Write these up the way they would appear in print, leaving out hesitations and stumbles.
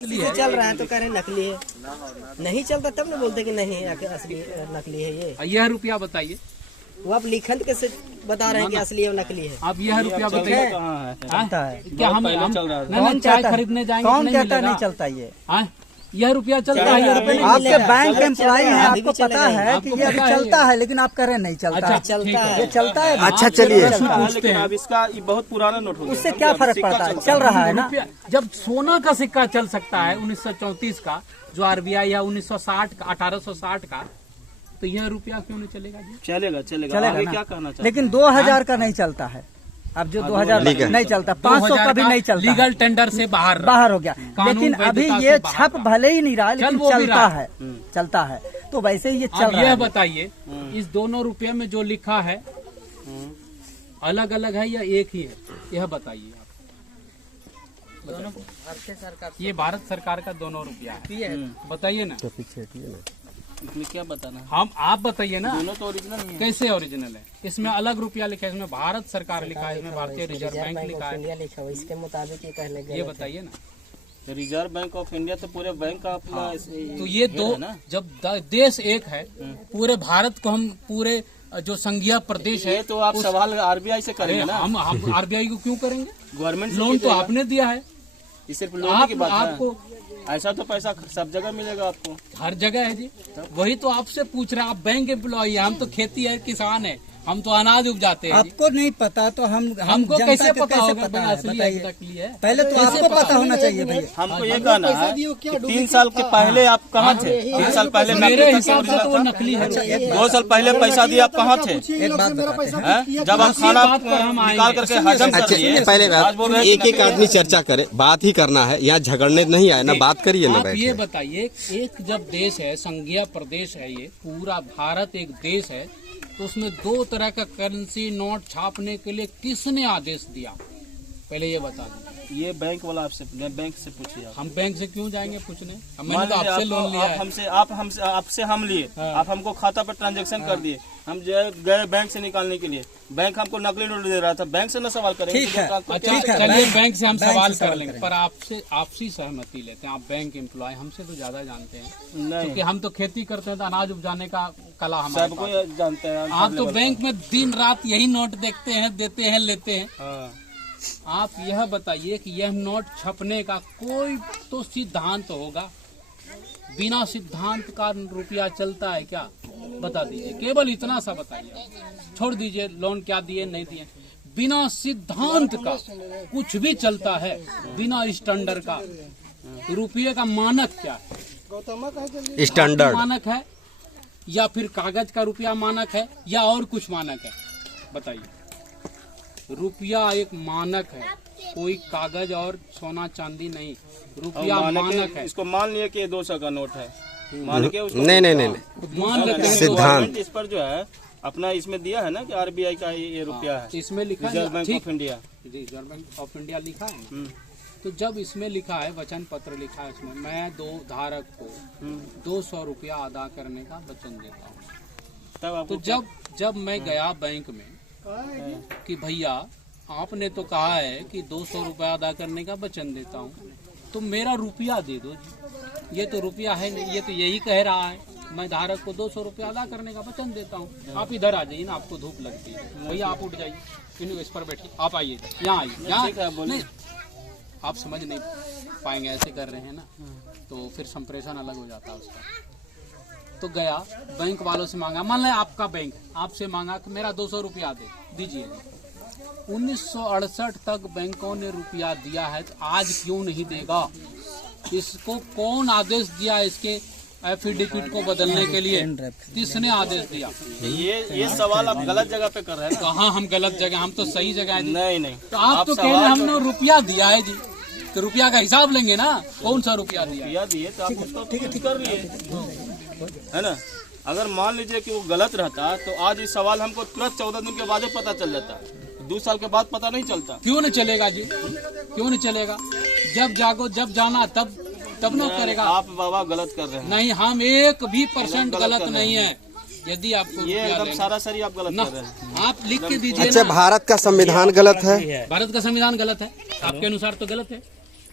चल रहा है तो कह रहे नकली है, नहीं चलता तब ना बोलते कि नहीं असली नकली है ये। यह रुपया बताइए, वो आप लिखत के से बता रहे हैं कि असली है नकली है। आप यह रुपया बताइए क्या हम कौन चाय खरीदने जाएंगे? कौन कहता नहीं चलता ये? यह रुपया चलता है, आपके बैंक एम्प्लॉय है, आपको पता है कि ये अभी चलता है, लेकिन आप कह रहे नहीं चलता। अच्छा, चलता है, ये चलता है। अच्छा चलिए, लेकिन अब इसका ये बहुत पुराना नोट हो गया। उससे क्या फर्क पड़ता है? चल रहा है ना। जब सोना का सिक्का चल सकता है 1934 का, जो आरबीआई है 1960 का, 1860 का, तो यह रुपया क्यों नहीं चलेगा जी? चलेगा आगे ना। क्या कहना चाहते हैं? लेकिन 2000 का नहीं चलता है। अब जो 2000 नहीं चलता, 500 का भी नहीं चलता, लीगल टेंडर से बाहर हो गया। लेकिन अभी ये छप भले ही नहीं रहा, लेकिन चलता है। तो वैसे ही ये चल रहा है। यह बताइए, इस दोनों रुपये में जो लिखा है अलग अलग है या एक ही है? यह बताइए आप। ये भारत सरकार का दोनों रुपया है, बताइए ना। इसमें क्या बताना है? आप बताइए ना। दोनों तो ओरिजिनल है। कैसे ओरिजिनल है? इसमें अलग रुपया लिखा है, इसमें भारत सरकार लिखा है, इसमें भारतीय रिजर्व बैंक लिखा है, लिखा हुआ इसके मुताबिक ये कहने ये बताइए ना। रिजर्व बैंक ऑफ इंडिया तो पूरे बैंक का अपना तो ये दो, जब देश एक है, पूरे भारत को हम पूरे जो संघीय प्रदेश है, तो आप सवाल आरबीआई से करेंगे ना। हम आरबीआई को क्यों करेंगे? गवर्नमेंट लोन तो आपने दिया है, ये सिर्फ लोन की बात है। आपको ऐसा तो पैसा सब जगह मिलेगा आपको, हर जगह है जी। वही तो आपसे पूछ रहे हैं, आप बैंक एम्प्लॉय है, हम तो खेती है, किसान है, हम तो अनाज उपजाते हैं। आपको नहीं पता तो हमको कैसे पता होगा असली है नकली है? पहले तो आपको पता होना चाहिए भैया। हमको ये कहना है कि 3 साल के पहले आप कहाँ थे? 3 साल पहले मेरे हिसाब से तो वो नकली है। 2 साल पहले पैसा दिया, आप कहाँ थे? एक बात बताते हैं, जब हम खाना निकाल करके हजम कर लिए। अच्छा पहले एक एक आदमी चर्चा करे, बात ही करना है, यहाँ झगड़ने नहीं आए ना, बात करिए ना। आप ये बताइए, एक जब देश है, संघीय प्रदेश है, ये पूरा भारत एक देश है, तो उसमें 2 तरह का करेंसी नोट छापने के लिए किसने आदेश दिया? पहले ये बता दें। ये बैंक वाला आपसे बैंक से पूछिए। हम बैंक से क्यों जाएंगे पूछने? मैंने तो आपसे लोन लिया है। आपसे हम लिए, आप हमको खाता पर ट्रांजैक्शन कर दिए, हम गए बैंक से निकालने के लिए, बैंक हमको नकली नोट दे रहा था, बैंक से न सवाल करेंगे। अच्छा चलिए, बैंक से हम सवाल कर लेंगे, पर आपसे आपसी सहमति लेते हैं। आप बैंक एम्प्लॉय हमसे तो ज्यादा जानते हैं, क्योंकि हम तो खेती करते हैं, तो अनाज उपजाने का कला हमारे सबको जानते हैं। आप तो बैंक में दिन रात यही नोट देखते हैं, देते हैं, लेते हैं। आप यह बताइए कि यह नोट छपने का कोई तो सिद्धांत होगा। बिना सिद्धांत का रुपया चलता है क्या? बता दीजिए, केवल इतना सा बताइए। छोड़ दीजिए लोन क्या दिए नहीं दिए, बिना सिद्धांत का कुछ भी चलता है, बिना स्टैंडर्ड का। रुपये का मानक क्या है? स्टैंडर्ड मानक है, या फिर कागज का रुपया मानक है, या और कुछ मानक है? बताइए। रुपया एक मानक है, कोई कागज और सोना चांदी नहीं। रुपया मानक है। इसको मान लिया कि 200 का नोट है, मान के उसको नहीं मान लेते हैं। सिद्धांत इस पर जो है अपना इसमें दिया है ना कि आरबीआई का ये रुपया है, इसमें लिखा है रिजर्व बैंक ऑफ इंडिया। जी, रिजर्व बैंक ऑफ इंडिया लिखा है। तो जब इसमें लिखा है, वचन पत्र लिखा है, इसमें मैं 2 धारक को 200 रुपया अदा करने का वचन देता हूँ। तो जब मैं गया बैंक में कि भैया आपने तो कहा है कि 200 रुपया अदा करने का वचन देता हूँ, तो मेरा रुपया दे दो जी। ये तो रुपया है नहीं, ये तो यही कह रहा है मैं धारक को 200 रुपया अदा करने का वचन देता हूँ। आप इधर आ जाइए ना, आपको धूप लगती है भैया, आप उठ जाइए, इस पर बैठिए, आप आइए यहाँ आइए। यहाँ नहीं, आप समझ नहीं पाएंगे, ऐसे कर रहे हैं ना, तो फिर संप्रेषण अलग हो जाता है उसका। तो गया बैंक वालों से मांगा, मान लें आपका बैंक आपसे मांगा कि मेरा 200 रुपया दीजिए। 1968 तक बैंकों ने रुपया दिया है, तो आज क्यों नहीं देगा? इसको कौन आदेश दिया? इसके एफिडेविट को बदलने के लिए किसने आदेश दिया? ये सवाल आप गलत जगह पे कर रहे हैं। कहाँ हम गलत जगह, हम तो सही जगह है। नहीं तो आप तो कह रहे हैं हमने रुपया दिया है जी, तो रुपया का हिसाब लेंगे ना, कौन सा रुपया दिए तो आप उसको ठीक कर लिए, है ना। अगर मान लीजिए कि वो गलत रहता तो आज ये सवाल हमको तुरंत 14 दिन के बाद पता चल जाता, 2 साल के बाद पता नहीं चलता। क्यों नहीं चलेगा जी? क्यों नहीं चलेगा? जब जागो, जब जाना तब न करेगा। आप बाबा गलत कर रहे हैं। नहीं, हम 1% गलत नहीं है। यदि आपको ये एकदम सरासरी आप गलत कर रहे हैं। आप लिख के दीजिए। अच्छा, भारत का संविधान गलत है? भारत का संविधान गलत है, आपके अनुसार तो गलत है।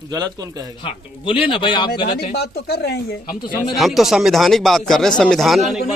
गलत कौन कहेगा? हाँ तो बोलिए ना भाई, आप गलत हैं। बात तो कर रहे हैं ये, हम तो हम तो संवैधानिक बात कर रहे हैं। संविधान